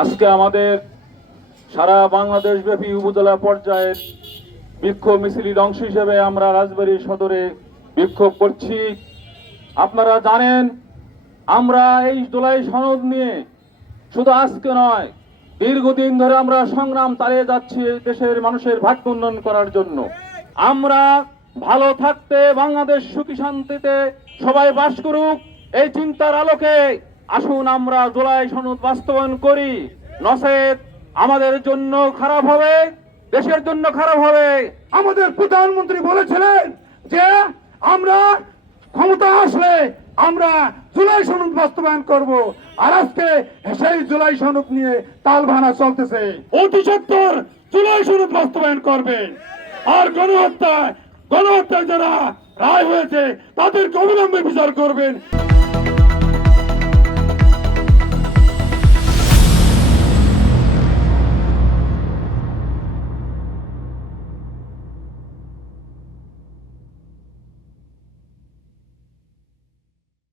আজকে আমাদের সারা বাংলাদেশ ব্যাপী উপজেলা পর্যায়ের বিক্ষোভ মিছিলের অংশ হিসেবে আমরা রাজবাড়ী সদরে বিক্ষোভ করছি। আপনারা জানেন আমরা এই জুলাই সনদ নিয়ে শুধু আজকে নয়, দীর্ঘদিন ধরে আমরা সংগ্রাম চালিয়ে যাচ্ছি দেশের মানুষের ভাগ্য উন্নয়ন করার জন্য। আমরা ভালো থাকতে, বাংলাদেশ সুখী শান্তিতে সবাই বাস করুক, এই চিন্তার আলোকে আসুন আমরা জুলাই সনদ বাস্তবায়ন করি। নচেত আমাদের জন্য খারাপ হবে, দেশের জন্য খারাপ হবে। আমাদের প্রধানমন্ত্রী বলেছিলেন যে আমরা ক্ষমতা আসলে আমরা জুলাই সনদ বাস্তবায়ন করব, আর আজকে সেই জুলাই সনদ নিয়ে তালভানা চলতেছে। অতি সত্বর জুলাই সনদ বাস্তবায়ন করবেন, আর গণহত্যায় যারা রায় হয়েছে তাদেরকে অবিলম্বে বিচার করবেন।